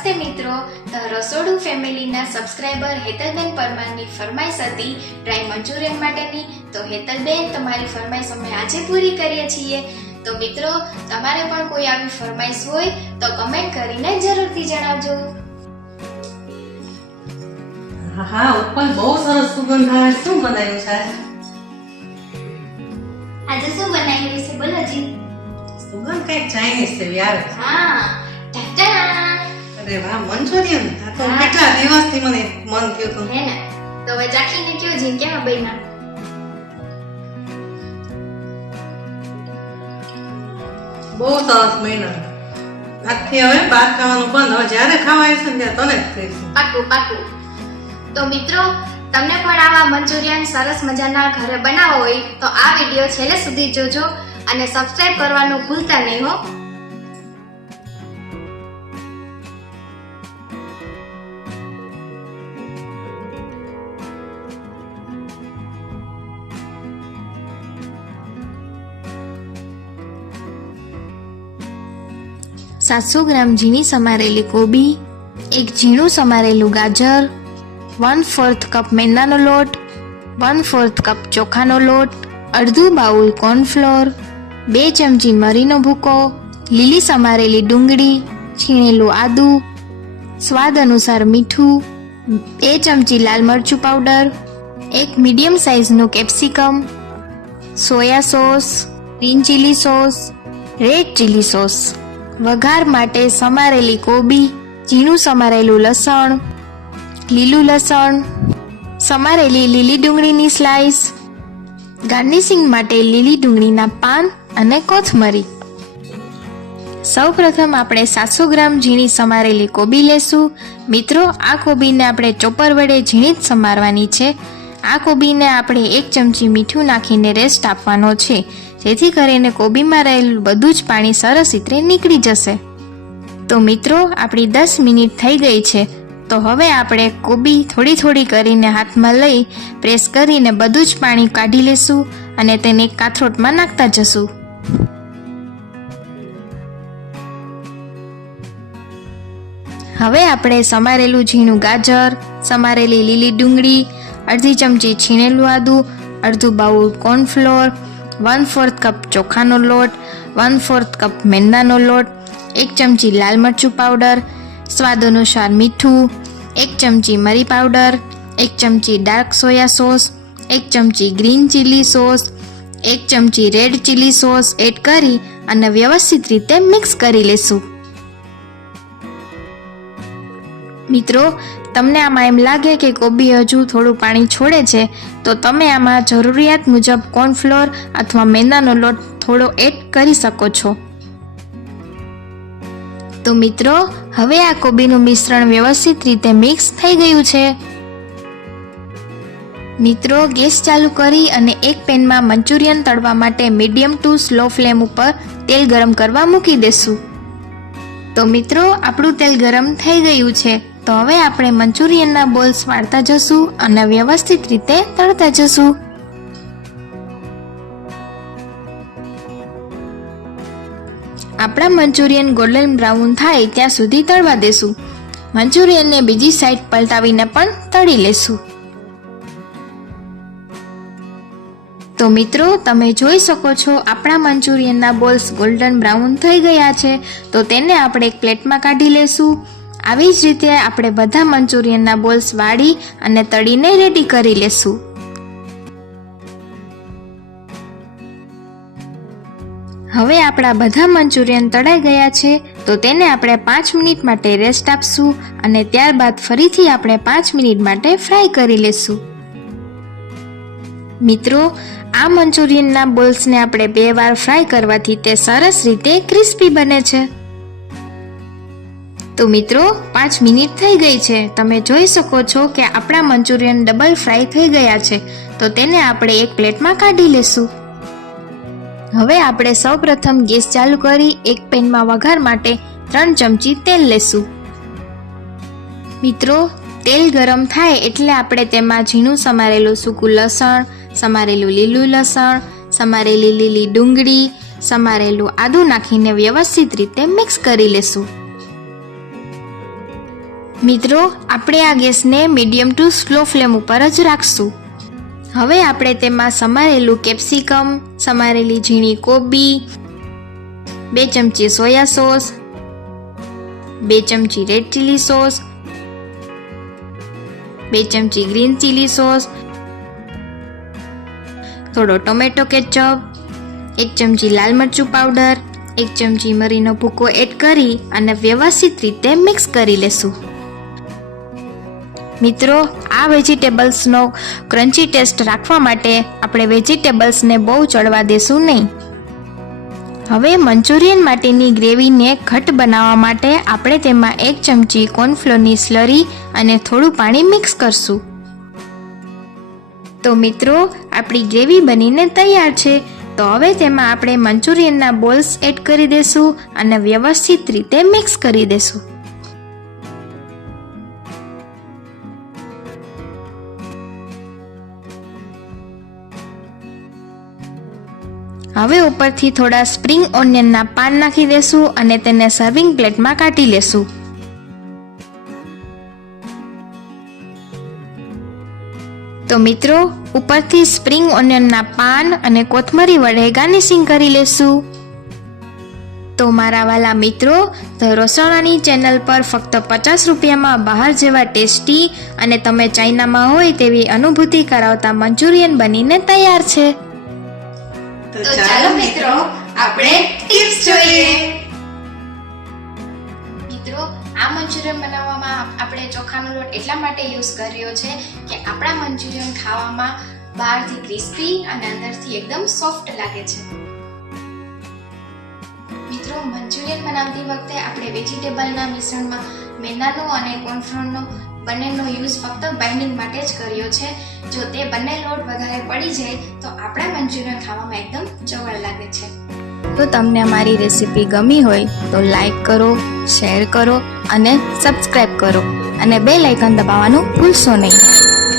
નમસ્તે મિત્રો, ધ રસોડું ફેમિલીના સબસ્ક્રાઇબર હેતલબેન પરમારની ફરમાઈશ હતી ડ્રાય મંચુરિયન માટેની. તો હેતલબેન, તમારી ફરમાઈશ અમે આજે પૂરી કરીએ છીએ. તો મિત્રો, તમારે પણ કોઈ આવી ફરમાઈશ હોય તો કમેન્ટ કરીને જરૂરથી જણાવજો. હા, ઉપર બહુ સરસ સુગંધ આવે. શું બનાવ્યું છે આજે શું બનાવ્યું છે બોલો જી? સુગંધ કઈક ચાઇનીઝ જેવી આવે. હા, ટાટા. અરે વાહ, મંચુરિયન! આ તો કેટલા દિવસથી મને મન થયું હતું. હે ને? તો હવે ચાખીને કયો જી કેવા બન્યા? બહુ સરસ બન્યા. આજથી હવે બહાર ખાવાનું બંધ. હવે જ્યારે ખાવા આવશે ને ત્યારે તને જ કહીશું. પાકું પાકું. તો મિત્રો, તમને પણ આવા મંચુરિયન સરસ મજાના ઘરે બનાવવો હોય તો આ વિડીયો છેલ્લે સુધી જોજો અને સબસ્ક્રાઇબ કરવાનું ભૂલતા નહીં હો. સાતસો ગ્રામ ઝીણી સમારેલી કોબી, એક ઝીણું સમારેલું ગાજર, 1/4 કપ મેંદાનો લોટ, 1/4 કપ ચોખાનો લોટ, અડધું બાઉલ કોર્નફ્લોર, 2 ચમચી મરીનો ભૂકો, લીલી સમારેલી ડુંગળી, છીણેલું આદુ, સ્વાદ અનુસાર મીઠું, 2 ચમચી લાલ મરચું પાવડર, 1 મીડિયમ સાઇઝનું capsicum, soya sauce, green chilli sauce, red chilli sauce. વઘાર માટે સમારેલી કોબી, ઝીણું સમારેલું લસણ, લીલું લસણ, સમારેલી લીલી ડુંગળીની સ્લાઇસ, ગાર્નિશિંગ માટે લીલી ડુંગળીના પાન અને કોથમરી. સૌપ્રથમ આપણે 700 ગ્રામ ઝીણી સમારેલી કોબી લેશું. મિત્રો, આ કોબીને આપણે ચોપર વડે ઝીણી જ સમારવાની છે. આ કોબીને આપણે 1 ચમચી મીઠું નાખીને રેસ્ટ આપવાનો છે, જેથી કરીને કોબીમાં રહેલું બધું જ પાણી સરસ રીતે નીકળી જશે. તો મિત્રો, આપણી 10 મિનિટ થઈ ગઈ છે. તો હવે આપણે કોબી થોડી થોડી કરીને હાથમાં લઈ પ્રેસ કરીને બધું જ પાણી કાઢી લેશું અને તેને કાથરોટમાં નાખતા જશું. હવે આપણે સમારેલું ઝીણું ગાજર, સમારેલી લીલી ડુંગળી, અડધી ચમચી છીણેલું આદુ, અડધું બાઉલ કોર્નફ્લોર, 1/4 કપ ચોખાનો લોટ, 1/4 કપ મેંદાનો લોટ, 1 ચમચી લાલ મરચું પાવડર, સ્વાદ અનુસાર મીઠું, 1 ચમચી મરી પાવડર, 1 ચમચી ડાર્ક સોયા સોસ, 1 ચમચી ગ્રીન ચીલી સોસ, 1 ચમચી રેડ ચીલી સોસ એડ કરી અને વ્યવસ્થિત રીતે મિક્સ કરી લેશું. મિત્રો, તમને આમાં એમ લાગે કે કોબી હજુ થોડું પાણી છોડે છે તો તમે આમાં જરૂરિયાત મુજબ કોર્નફ્લોર અથવા મેંદાનો લોટ થોડો એડ કરી શકો છો. તો મિત્રો, હવે આ કોબીનું મિશ્રણ વ્યવસ્થિત રીતે મિક્સ થઈ ગયું છે. મિત્રો, ગેસ ચાલુ કરી અને એક પેનમાં મંચુરિયન તળવા માટે મીડિયમ ટુ સ્લો ફ્લેમ ઉપર તેલ ગરમ કરવા મૂકી દેશું. તો મિત્રો, આપણું તેલ ગરમ થઈ ગયું છે. તો હવે આપણે મંચુરિયનના બોલ્સ વાળતા જશું અને વ્યવસ્થિત રીતે તળતા જશું. આપણા મંચુરિયન ગોલ્ડન બ્રાઉન થાય ત્યાં સુધી તળવા દેશું. મંચુરિયનને બીજી સાઈડ પલટાવીને પણ તળી લેશું. તો મિત્રો, તમે જોઈ શકો છો આપણા મંચુરિયનના બોલ્સ ગોલ્ડન બ્રાઉન થઈ ગયા છે. તો તેને આપણે એક પ્લેટમાં કાઢી લેશું. આવી જ રીતે આપણે બધા મંચુરિયનના બોલ્સ વાળી અને તળીને રેડી કરી લેશું. હવે આપણા બધા મંચુરિયન તળાઈ ગયા છે. તો તેને આપણે 5 મિનિટ માટે રેસ્ટ આપશું અને ત્યારબાદ ફરીથી આપણે 5 મિનિટ માટે ફ્રાય કરી લેશું. મિત્રો, આ મંચુરિયનના બોલ્સને આપણે 2 વાર ફ્રાય કરવાથી તે સરસ રીતે ક્રિસ્પી બને છે. તો મિત્રો, 5 મિનિટ થઈ ગઈ છે. તમે જોઈ શકો છો કે આપણા મંચુરિયન ડબલ ફ્રાય થઈ ગયા છે. તો તેને આપણે એક પ્લેટમાં કાઢી લેશું. હવે આપણે સૌપ્રથમ ગેસ ચાલુ કરી એક પેનમાં વઘાર માટે 3 ચમચી તેલ લેશું. મિત્રો, તેલ ગરમ થાય એટલે આપણે તેમાં ઝીણું સમારેલું સૂકું લસણ, સમારેલું લીલું લસણ, સમારેલી લીલી ડુંગળી, સમારેલું આદું નાખીને વ્યવસ્થિત રીતે મિક્સ કરી લેશું. મિત્રો, આપણે આ ગેસને મીડિયમ ટુ સ્લો ફ્લેમ ઉપર જ રાખશું. હવે આપણે તેમાં સમારેલું કેપ્સિકમ, સમારેલી ઝીણી કોબી, 2 ચમચી સોયા સોસ, 2 ચમચી રેડ ચીલી સોસ, 2 ચમચી ગ્રીન ચીલી સોસ, થોડો ટોમેટો કેચઅપ, 1 ચમચી લાલ મરચું પાવડર, 1 ચમચી મરીનો ભૂકો એડ કરી અને વ્યવસ્થિત રીતે મિક્સ કરી લેશું. મિત્રો, આ વેજીટેબલ્સનો ક્રન્ચી ટેસ્ટ રાખવા માટે આપણે વેજીટેબલ્સને બહુ ચડવા દેશું નહીં. હવે મંચુરિયન માટેની ગ્રેવીને ઘટ બનાવવા માટે આપણે તેમાં 1 ચમચી કોર્નફ્લોરની સ્લરી અને થોડું પાણી મિક્સ કરશું. તો મિત્રો, આપણી ગ્રેવી બનીને તૈયાર છે. તો હવે તેમાં આપણે મંચુરિયનના બોલ્સ એડ કરી દેશું અને વ્યવસ્થિત રીતે મિક્સ કરી દેશું. હવે ઉપરથી થોડા સ્પ્રિંગ ઓનિયનના પાન નાખી દેશું અને તેને સર્વિંગ પ્લેટમાં કાઢી લેશું. તો મિત્રો, ઉપરથી સ્પ્રિંગ ઓનિયનના પાન અને કોથમરી વડે ગાર્નિશિંગ કરી લેશું. તો મારા વાલા મિત્રો, ધ રસોડાની ચેનલ પર ફક્ત 50 રૂપિયામાં બહાર જેવા ટેસ્ટી અને તમે ચાઇનામાં હોય તેવી અનુભૂતિ કરાવતા મંચુરિયન બનીને તૈયાર છે. તો તો ચાલો મિત્રો, આપણે ટિપ્સ જોઈએ. મિત્રો, આ મંચુરિયન બનાવવામાં આપણે ચોખાનો લોટ એટલા માટે યુઝ કર્યો છે કે આપણા મંચુરિયન ખાવામાં બહારથી ક્રિસ્પી અને અંદરથી એકદમ સોફ્ટ લાગે છે. મિત્રો, મંચુરિયન બનાવતી વખતે આપણે વેજીટેબલના મિશ્રણમાં મેંદાનો અને કોર્નફ્લોરનો બંનેનો યુઝ ફક્ત બાઇન્ડિંગ માટે જ કર્યો છે. જો તે બંને લોટ વધારે પડી જાય તો આપણા મંચુરિયન ખાવામાં એકદમ જવળ લાગે છે. તો તમને અમારી રેસીપી ગમી હોય તો લાઈક કરો, શેર કરો અને સબસ્ક્રાઈબ કરો અને બેલ આઇકન દબાવવાનું ભૂલશો નહીં.